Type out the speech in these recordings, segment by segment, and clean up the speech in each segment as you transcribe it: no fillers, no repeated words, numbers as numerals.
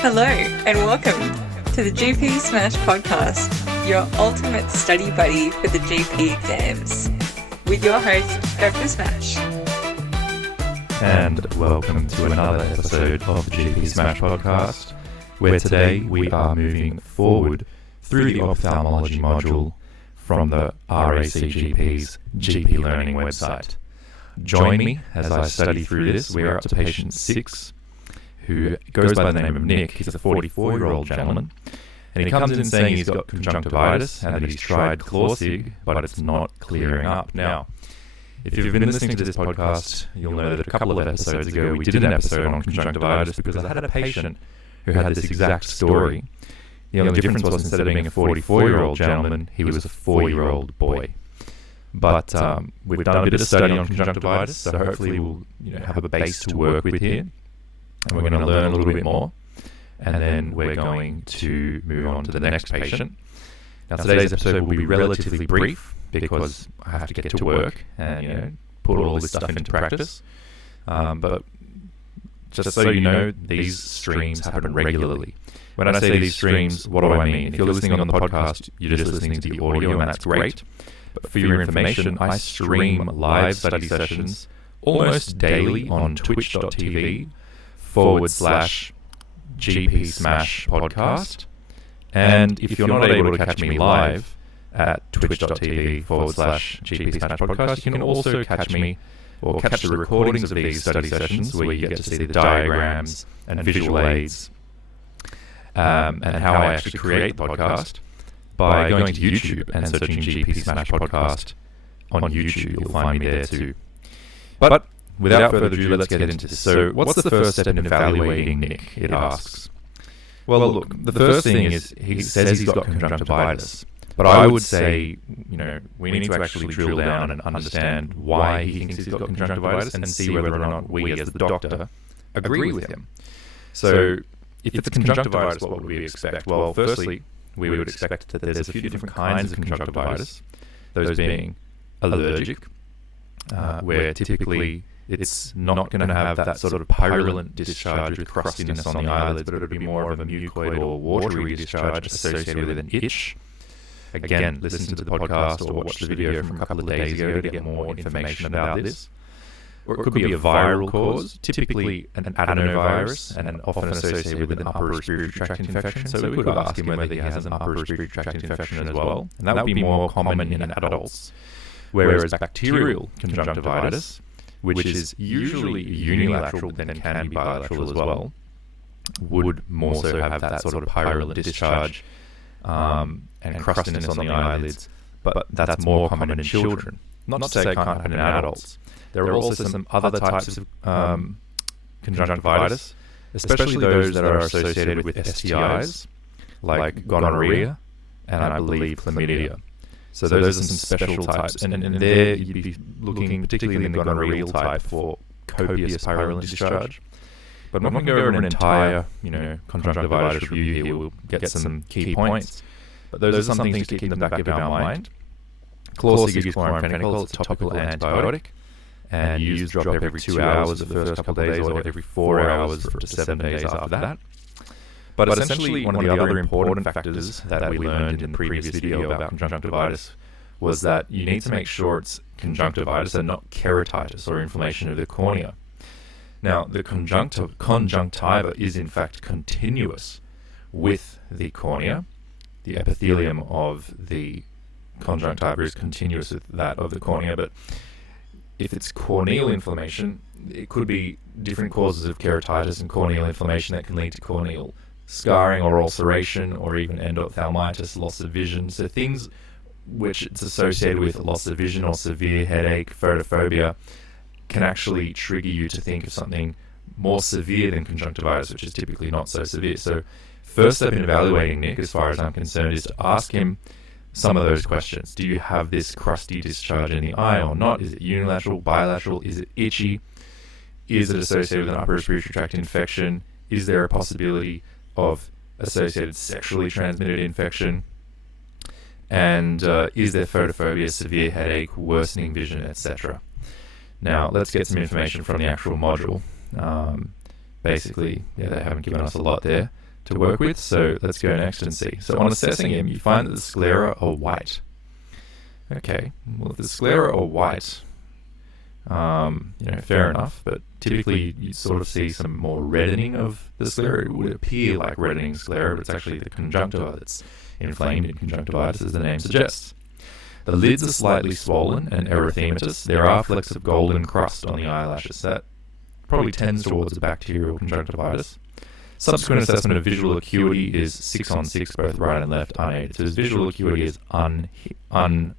Hello and welcome to the GP Smash podcast, your ultimate study buddy for the GP exams, with your host, Dr. Smash. And welcome to another episode of the GP Smash podcast, where today we are moving forward through the ophthalmology module from the RACGP's GP Learning website. Join me as I study through this. We are up to patient 6, who goes by the name of Nick. He's a 44-year-old gentleman, and he comes in saying he's got conjunctivitis and that he's tried Chlorcig, but it's not clearing up. Now, if you've been listening to this podcast, you'll know that a couple of episodes ago we did an episode on conjunctivitis because I had a patient who had this exact story. The only difference was instead of being a 44-year-old gentleman, he was a 4-year-old boy. But we've done a bit of study on conjunctivitis, so hopefully we'll have a base to work with here. And we're going to learn a little bit more, and then we're going to move on to the next patient. Now today's episode will be relatively brief because I have to get to work and put all this stuff into practice. But just so you know, these streams happen regularly. When I say these streams, what do I mean? If you're listening on the podcast, you're just listening to the audio, and that's great. But for your information, I stream live study sessions almost daily on twitch.tv/GP Smash podcast. And if you're not able to catch me live at twitch.tv/GP Smash podcast, you can also catch me or catch the recordings of these study sessions where you get to see the diagrams and visual aids and how I actually create the podcast by going to YouTube and searching GP Smash podcast on YouTube. You'll find me there too. But without further ado, let's get into this. So what's the first step in evaluating Nick, it asks? Well, look, the first thing is he says he's got conjunctivitis. But I would say, we need to actually drill down and understand why he thinks he's got conjunctivitis and see whether or not we, as the doctor, agree with him. So if it's conjunctivitis, what would we expect? Well, firstly, we would expect that there's a few different kinds of conjunctivitis, those being allergic, where typically it's not going to have that sort of pyrulent discharge with crustiness on the eyelids, but it'll be more of a mucoid or watery discharge associated with an itch. Again, listen to the podcast or watch the video from a couple of days ago to get more information about this. Or it could be a viral cause, typically an adenovirus, and often associated with an upper respiratory tract infection. So we could ask him whether he has an upper respiratory tract infection as well. And that would be more common in adults. Whereas bacterial conjunctivitis, which is usually unilateral but then can be bilateral as well, would more so have that sort of pyrulent discharge and crustiness on the eyelids, but that's more common in children. Not to say it can't happen in adults. There are also some other types of conjunctivitis, especially those that are associated with STIs, like gonorrhea and I believe chlamydia. So those are some special types, and there you'd be looking particularly in the gonorrheal type for copious pyrulent discharge. But I'm not going to go over an entire, conjunctivitis review here. We'll get some key points. But those are some things to keep in the back of our mind. Chlorcig is chloramphenicol. It's a topical antibiotic, and used drop every 2 hours the first couple of days, or every 4 hours for up to 7 days after that. But essentially, one of the other important factors that we learned in the previous video about conjunctivitis was that you need to make sure it's conjunctivitis and not keratitis or inflammation of the cornea. Now, the conjunctiva is in fact continuous with the cornea. The epithelium of the conjunctiva is continuous with that of the cornea, but if it's corneal inflammation, it could be different causes of keratitis and corneal inflammation that can lead to corneal scarring or ulceration or even endophthalmitis, loss of vision. So things which it's associated with loss of vision or severe headache, photophobia, can actually trigger you to think of something more severe than conjunctivitis, which is typically not so severe. So first step in evaluating Nick, as far as I'm concerned, is to ask him some of those questions. Do you have this crusty discharge in the eye or not? Is it unilateral, bilateral? Is it itchy? Is it associated with an upper respiratory tract infection? Is there a possibility of associated sexually transmitted infection? And is there photophobia, severe headache, worsening vision, etc.? Now, let's get some information from the actual module. Basically, they haven't given us a lot there. to work with. So let's go next and see. So on assessing him, you find that the sclera are white. Okay, well, if the sclera are white, fair enough, but typically you sort of see some more reddening of the sclera. It would appear like reddening sclera, but it's actually the conjunctiva that's inflamed in conjunctivitis, as the name suggests. The lids are slightly swollen and erythematous. There are flecks of golden crust on the eyelashes. That probably tends towards a bacterial conjunctivitis. Subsequent assessment of visual acuity is 6 on 6, both right and left, unaided. So his visual acuity is unhindered.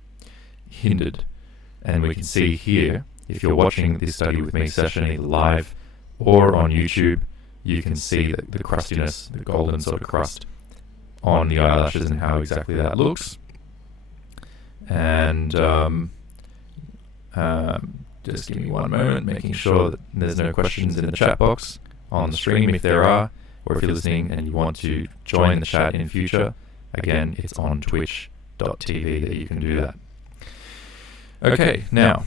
And we can see here, if you're watching this study with me session either live or on YouTube, you can see the crustiness, the golden sort of crust on the eyelashes and how exactly that looks. And just give me one moment, making sure that there's no questions in the chat box on the stream. If there are, or if you're listening and you want to join the chat in future, again, it's on twitch.tv that you can do that. Okay, now,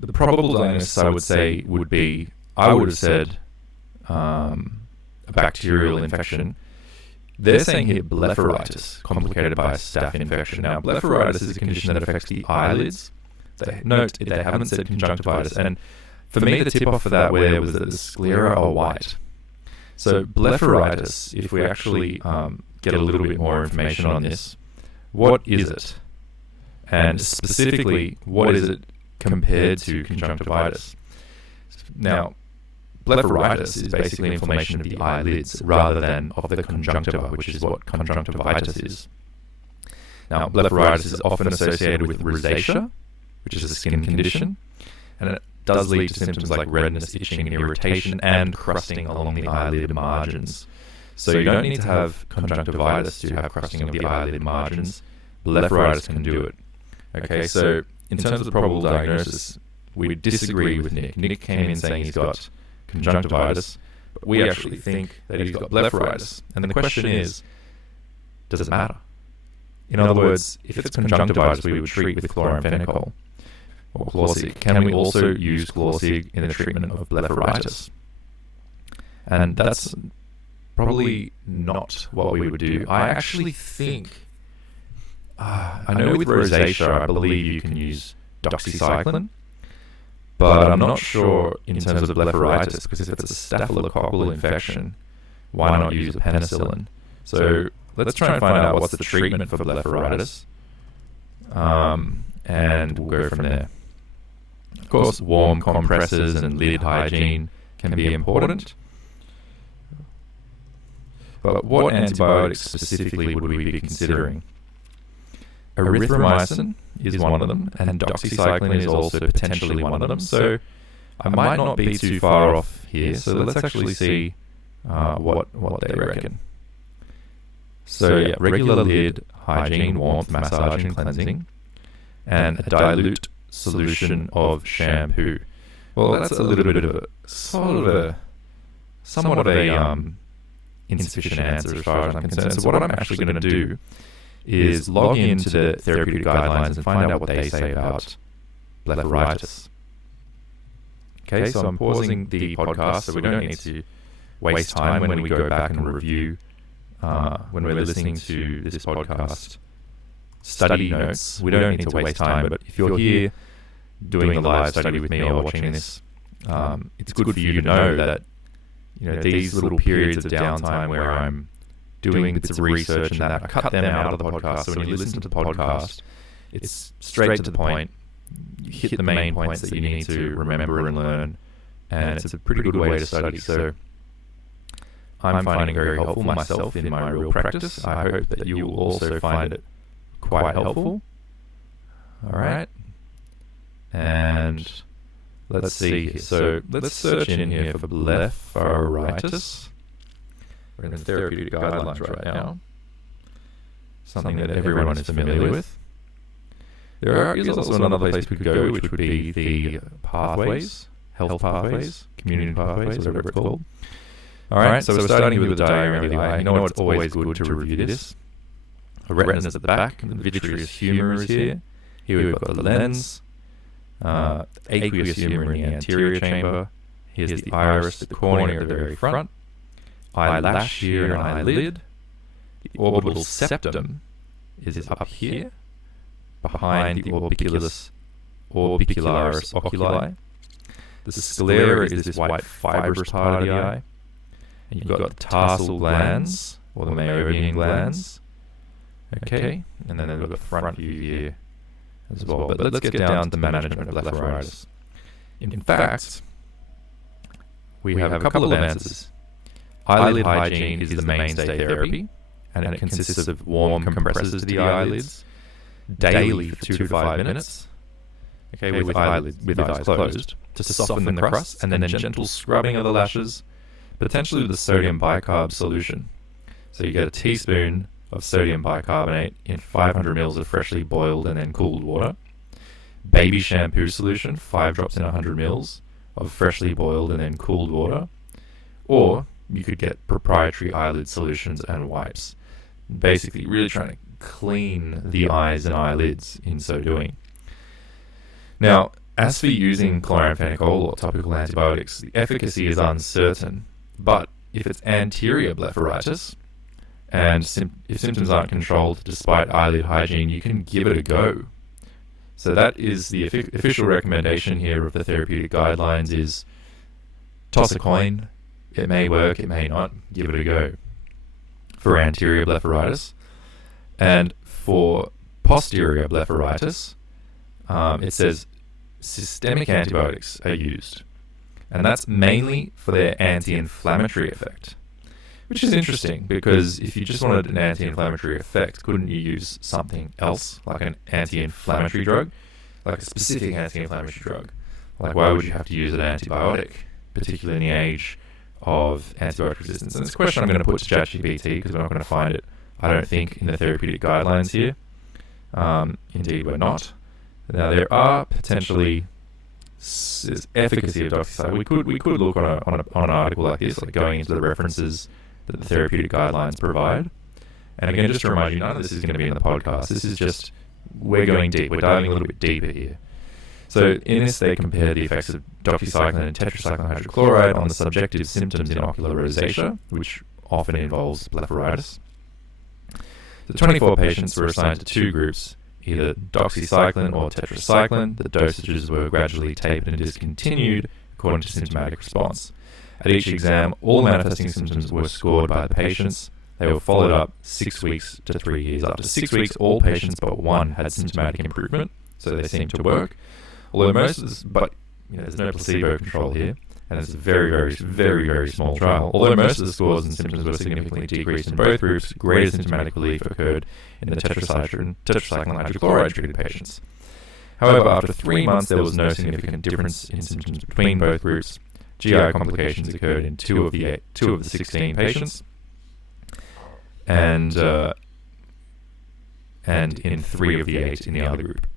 the probable diagnosis I would say would be, I would have said a bacterial infection. They're saying here blepharitis, complicated by a staph infection. Now, blepharitis is a condition that affects the eyelids. Note, they haven't said conjunctivitis. And for me, the tip-off for that was that the sclera are white. So blepharitis, if we actually get a little bit more information on this, what is it? And specifically, what is it compared to conjunctivitis? Now, blepharitis is basically inflammation of the eyelids rather than of the conjunctiva, which is what conjunctivitis is. Now, blepharitis is often associated with rosacea, which is a skin condition, and it does lead to symptoms like redness, itching, irritation, and crusting along the eyelid margins. So you don't need to have conjunctivitis to have crusting of the eyelid margins. Blepharitis can do it. Okay, so in terms of the probable diagnosis, we disagree with Nick. Nick came in saying he's got conjunctivitis, but we actually think that he's got blepharitis. And the question is, does it matter? In other words, if it's conjunctivitis, we would treat with chloramphenicol or Chlorcig. Can we also use Chlorcig in the treatment of blepharitis? And that's probably not what we would do. I actually think, I know with rosacea, I believe you can use doxycycline, but I'm not sure in terms of blepharitis, because if it's a staphylococcal infection, why not use a penicillin? So let's try and find out what's the treatment for blepharitis, and we'll go from there. Of course, warm compresses and lid hygiene can be important. But what antibiotics specifically would we be considering? Erythromycin is one of them, and doxycycline is also potentially one of them. So I might not be too far off here. So let's actually see what they reckon. So yeah, regular lid hygiene, warmth, massage, and cleansing, and a dilute solution of shampoo. Well, that's a little bit of a somewhat of a insufficient answer as far as I'm concerned. So what I'm actually going to do is log into the therapeutic guidelines and find out what they say about blepharitis. Okay, so I'm pausing the podcast so we don't need to waste time when we go back and review, when we're listening to this podcast study notes. We don't need to waste time, but if you're here doing the live study with me or watching this, it's good for you to know that these little periods of downtime where I'm doing bits of research and that, I cut them out of the podcast. So when you listen to the podcast, it's straight to the point. You hit the main points that you need to remember and learn, and it's a pretty good way to study. So I'm finding it very helpful myself in my real practice. I hope that you will also find it quite helpful. All right. And let's see here. So let's search in here for blepharitis. We're in the therapeutic guidelines right now. Something that everyone is familiar with. There is also another place we could go, which would be the pathways, health pathways, community pathways, whatever it's called. All right, so we're starting with the diagram of the eye. You know it's always good to review this. The retina is at the back, and the vitreous humor is here. Here we've got the lens, aqueous humor in the anterior chamber. Here's the iris, the cornea at the very front. eyelash here and eyelid. The orbital septum is up here, behind the orbicularis oculi. The sclera is this white fibrous part of the eye. And you've got the tarsal glands, or the meibomian glands. Okay, and then they've got the front view here as well. But let's get down to the management of blepharitis. In fact, we have a couple of answers. Eyelid hygiene is the mainstay therapy, and it consists of warm compresses to the eyelids daily for 2 to 5 minutes, okay, with eyes closed, to soften the crust, and then gentle scrubbing of the lashes, potentially with a sodium bicarb solution. So you get a teaspoon of sodium bicarbonate in 500 ml of freshly boiled and then cooled water. Baby shampoo solution, 5 drops in 100 ml of freshly boiled and then cooled water. Or you could get proprietary eyelid solutions and wipes. Basically, really trying to clean the eyes and eyelids in so doing. Now, as for using chloramphenicol or topical antibiotics, the efficacy is uncertain, but if it's anterior blepharitis, and if symptoms aren't controlled despite eyelid hygiene, you can give it a go. So that is the official recommendation here of the therapeutic guidelines is toss a coin. It may work, it may not. Give it a go for anterior blepharitis. And for posterior blepharitis, it says systemic antibiotics are used. And that's mainly for their anti-inflammatory effect. Which is interesting, because if you just wanted an anti-inflammatory effect, couldn't you use something else, like an anti-inflammatory drug? Like a specific anti-inflammatory drug? Like, why would you have to use an antibiotic, particularly in the age of antibiotic resistance? And it's a question I'm going to put to ChatGPT, because we're not going to find it, I don't think, in the therapeutic guidelines here. Indeed, we're not. Now, there are potentially efficacy of doxycycline. We could look on an article like this, like going into the references that the therapeutic guidelines provide. And again, just to remind you, none of this is going to be in the podcast. This is just, we're going deep. We're diving a little bit deeper here. So in this, they compare the effects of doxycycline and tetracycline hydrochloride on the subjective symptoms in ocular rosacea, which often involves blepharitis. The 24 patients were assigned to 2 groups, either doxycycline or tetracycline. The dosages were gradually tapered and discontinued according to symptomatic response. At each exam, all manifesting symptoms were scored by the patients. They were followed up 6 weeks to 3 years. After 6 weeks, all patients but one had symptomatic improvement, so they seemed to work. Although most of this, but there's no placebo control here, and it's a very, very, very, very small trial. Although most of the scores and symptoms were significantly decreased in both groups, greater symptomatic relief occurred in the tetracycline hydrochloride treated patients. However, after 3 months, there was no significant difference in symptoms between both groups. GI complications occurred in 2 of the 16 patients, and in 3 of the 8 in the other group.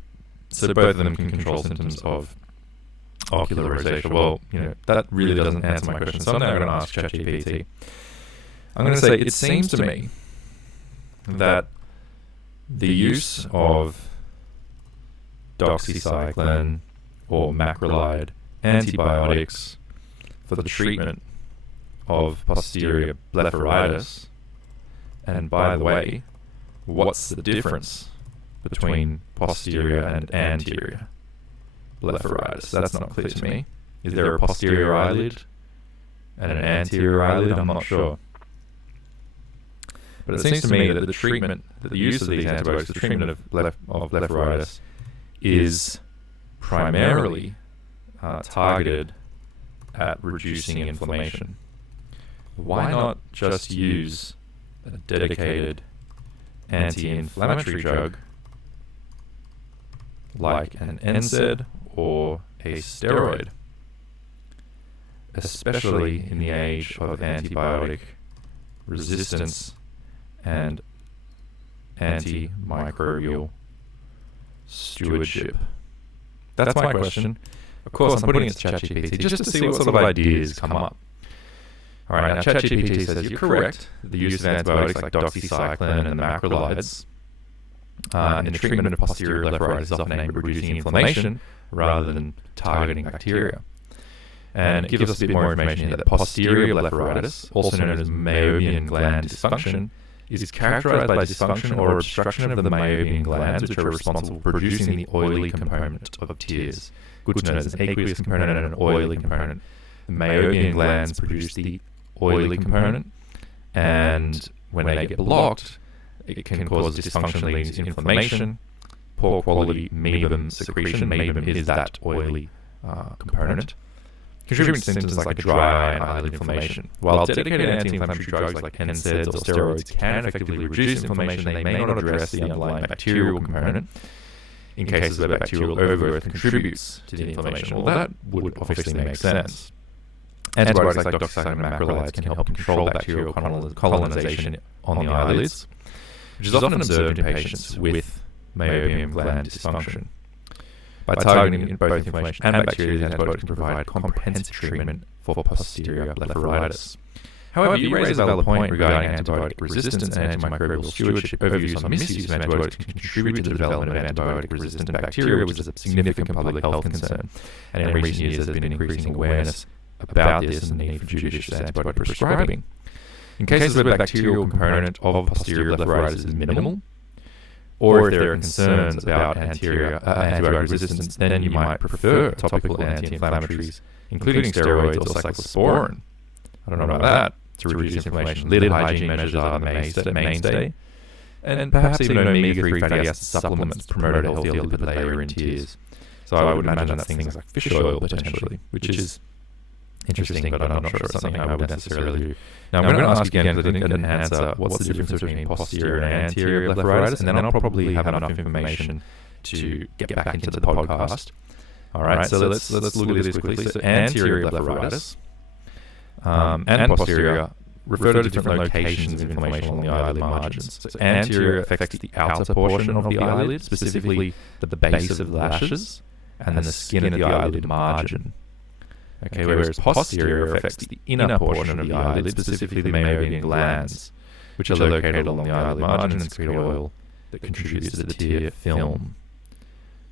So both of them can control symptoms of ocular rosacea. Well, that really doesn't answer my question. So I'm now going to ask ChatGPT. I'm going to say, it seems to me that the use of doxycycline or macrolide antibiotics for the treatment of posterior blepharitis, and by the way, what's the difference between posterior and anterior blepharitis? That's not clear to me. Is there a posterior eyelid and an anterior eyelid? I'm not sure. But it seems to me that the use of these antibiotics, the treatment of blepharitis, is primarily targeted at reducing inflammation. Why not just use a dedicated anti-inflammatory drug like an NSAID or a steroid, especially in the age of antibiotic resistance and antimicrobial stewardship? That's my question. Of course, I'm putting it to ChatGPT just to see what sort of ideas come up. Alright, now ChatGPT says you're correct. The use of antibiotics like doxycycline and the macrolides in the treatment of posterior blepharitis is often aimed at reducing inflammation rather than targeting bacteria. And it gives us a bit more information here that posterior blepharitis, also known as meibomian gland dysfunction, is characterized by dysfunction or obstruction of the meibomian glands, which are responsible for producing the oily component of tears. Good to know there's an aqueous component and an oily component. The meibomian glands produce the oily component, and when they get blocked, it can cause dysfunction leading to inflammation, poor quality mebum secretion. Mebum is that oily component, contributing to symptoms like dry eye and eyelid inflammation. While dedicated anti-inflammatory drugs like NSAIDs or steroids can effectively reduce inflammation, they may not address the underlying bacterial component in cases where bacterial overgrowth contributes to the inflammation. Well, that would obviously make sense. Antibiotics like doxycycline and macrolides can help control bacterial colonization on the eyelids, which is often observed in patients with meibomian gland dysfunction. By targeting both inflammation and bacteria, these antibiotics can provide comprehensive treatment for posterior blepharitis. However, you raise a valid point regarding antibiotic resistance and antimicrobial stewardship. Overuse or misuse of antibiotics can contribute to the development of antibiotic-resistant bacteria, which is a significant public health concern. And in recent years, there's been increasing awareness about this and the need for judicious antibiotic prescribing. In cases where the bacterial component of posterior blepharitis is minimal, or if there are concerns about antibiotic resistance, then you might prefer topical anti-inflammatories, including steroids or cyclosporin. I don't know about that, to reduce inflammation. Lid hygiene measures are the mainstay, and perhaps even omega-3 fatty acid supplements promote a healthier lipid layer in tears. So I would imagine that's things like fish oil, potentially, which is interesting, but I'm not sure it's something I would necessarily do. Now, I'm going to ask again, because I think I didn't answer, what's the difference between posterior and anterior blepharitis, and then I'll probably have enough information to get back into the podcast. All right, so let's look at this quickly. So anterior blepharitis and posterior refer to different locations of inflammation along the eyelid margins. So anterior affects the outer portion of the eyelid, specifically the base of the lashes, and then the skin of the eyelid margin. Okay, whereas posterior affects the inner portion of the eyelid, specifically the meibomian glands, which are located along the eyelid margin and secrete oil that contributes to the tear film.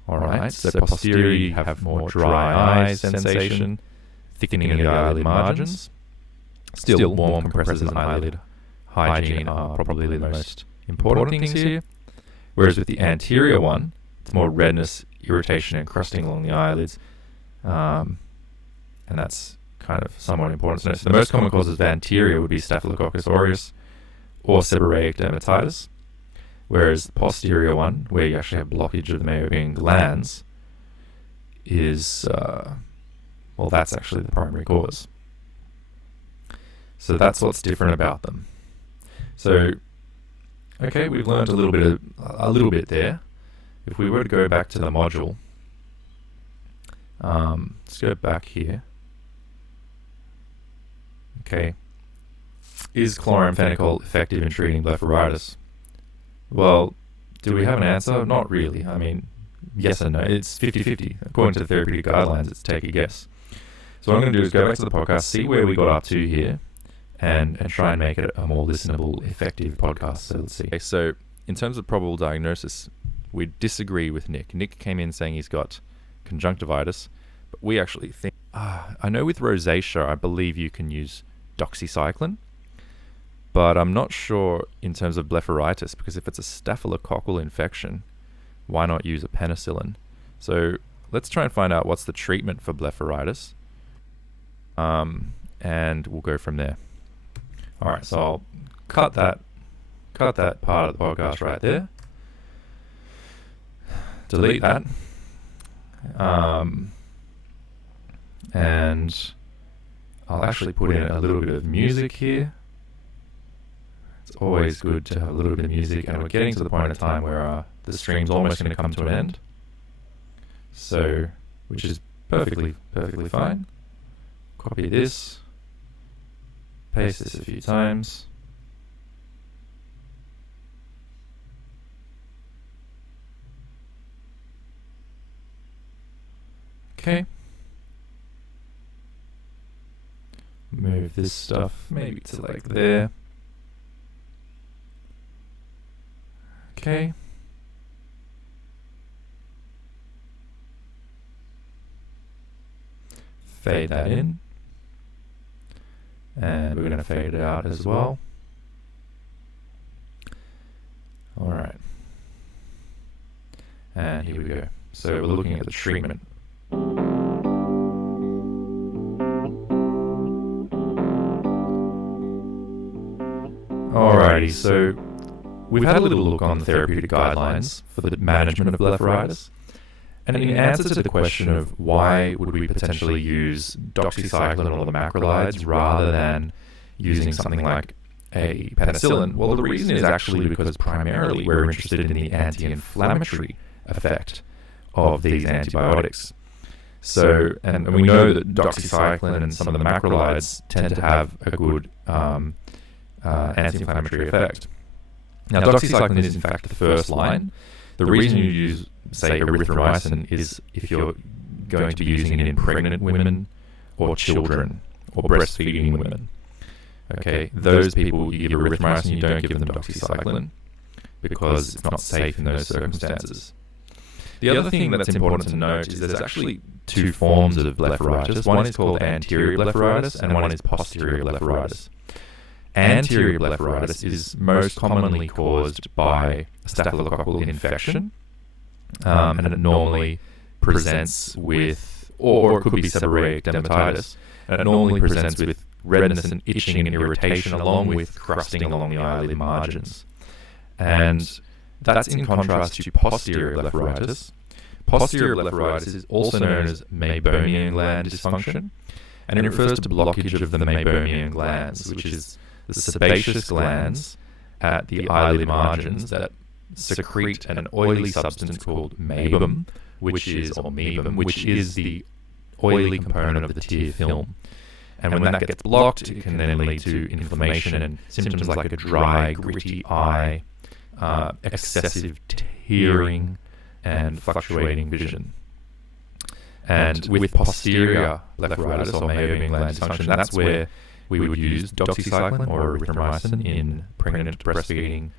Alright, so posterior you have more dry eye sensation, thickening of the eyelid margins. Still, warm compressors and eyelid hygiene are probably the most important things here. Whereas with the anterior one, it's more redness, irritation and crusting along the eyelids. And that's kind of somewhat important to know. So the most common causes of anterior would be Staphylococcus aureus or seborrheic dermatitis, whereas the posterior one, where you actually have blockage of the meibomian glands, is, well, that's actually the primary cause. So that's what's different about them. So, okay, we've learned a little bit there. If we were to go back to the module, let's go back here. Okay, is chloramphenicol effective in treating blepharitis? Well, do we have an answer? Not really. I mean, yes and no. It's 50-50. According to the therapeutic guidelines, it's take a guess. So what I'm going to do is go back to the podcast, see where we got up to here, and try and make it a more listenable, effective podcast. So let's see. Okay, so in terms of probable diagnosis, we disagree with Nick. Nick came in saying he's got conjunctivitis, but we actually think... I know with rosacea, I believe you can use doxycycline, but I'm not sure in terms of blepharitis, because if it's a staphylococcal infection, why not use a penicillin? So let's try and find out what's the treatment for blepharitis, and we'll go from there. All right, so I'll cut that part of the podcast right there. Delete that. And I'll actually put in a little bit of music here. It's always good to have a little bit of music, and we're getting to the point of time where the stream's almost going to come to an end. So, which is perfectly fine. Copy this, paste this a few times. Okay. Move this stuff maybe to like there. Okay. fade that in. And we're going to fade it out as well. Alright. And here we go. So we're looking at the treatment. Alrighty, so we've had a little look on the therapeutic guidelines for the management of blepharitis. And in answer to the question of why would we potentially use doxycycline or the macrolides rather than using something like a penicillin, well, the reason is actually because primarily we're interested in the anti-inflammatory effect of these antibiotics. So, and we know that doxycycline and some of the macrolides tend to have a good anti-inflammatory effect. Now, doxycycline is in fact the first line. The reason you use, say, erythromycin is if you're going to be using it in pregnant women or children or breastfeeding women. Okay, those people, you give erythromycin, you don't give them doxycycline because it's not safe in those circumstances. The other thing that's important to note is there's actually two forms of blepharitis. One is called anterior blepharitis and one is posterior blepharitis. Anterior blepharitis is most commonly caused by a staphylococcal infection, and it normally presents with, or it could be seborrheic dermatitis, and it normally presents with redness and itching and irritation along with crusting along the eyelid margins. And that's in contrast to posterior blepharitis. Posterior blepharitis is also known as meibomian gland dysfunction, and it refers to blockage of the meibomian glands, which is the sebaceous glands at the eyelid margins that secrete an oily substance called meibum, which is the oily component of the tear film. And when that gets blocked, it can then lead to inflammation and symptoms like a dry, gritty eye, excessive tearing, and fluctuating vision. And with posterior blepharitis or meibomian gland dysfunction, that's where we would use doxycycline or erythromycin in pregnant, breastfeeding,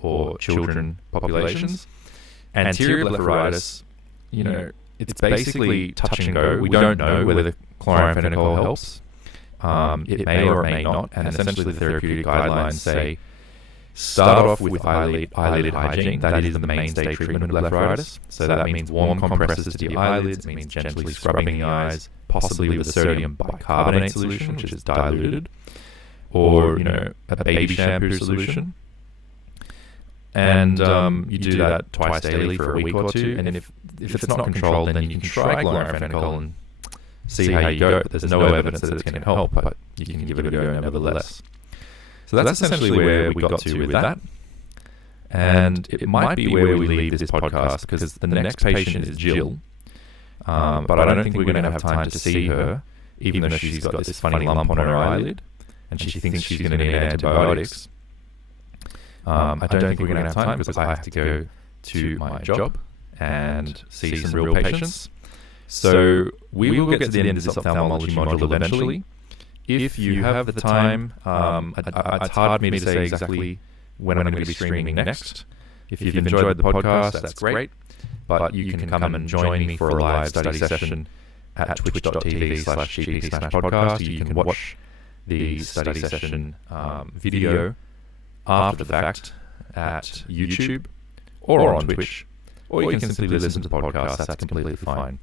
or children populations. Anterior blepharitis, it's basically touch and go. We don't know whether the chloramphenicol helps. It may or it may not, and essentially the therapeutic guidelines say start off with eyelid hygiene. That is the mainstay treatment of blepharitis. So that means warm compresses to the eyelids. It means gently scrubbing the eyes, possibly with a sodium bicarbonate solution, which is diluted, or a baby shampoo solution. And you do that twice daily for a week or two. And if it's not controlled, then you can try chloramphenicol and see how you go. But there's no evidence that it's going to help, but you can give it a go nevertheless. So that's essentially where we got to with that. And it might be where we leave this podcast because the next patient is Jill. But I don't think we're going to have time to see her, even though she's got this funny lump on her eyelid and she thinks she's going to need antibiotics. I don't think we're going to have time because I have to go to my job and see some real patients. So we will get to the end of this ophthalmology module eventually. If you have the time, it's hard for me to say exactly when I'm going to be streaming next. If you've enjoyed the podcast, that's great. But you can come and join me for a live study session at twitch.tv/GPSmashPodcast. You can watch the study session video after the fact at YouTube or on Twitch. Or you can simply listen to the podcast. That's completely fine.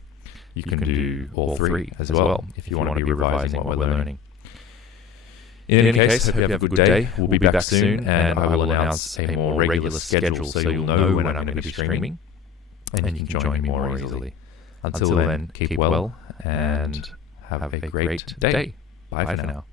You can do all three as well if you want to be revising what we're learning. In any case, hope you have a good day. We'll be back soon, and I will announce a more regular schedule so you'll know when I'm going to be streaming, and you can join me more easily. Until then, keep well, and have a great day. Bye for now.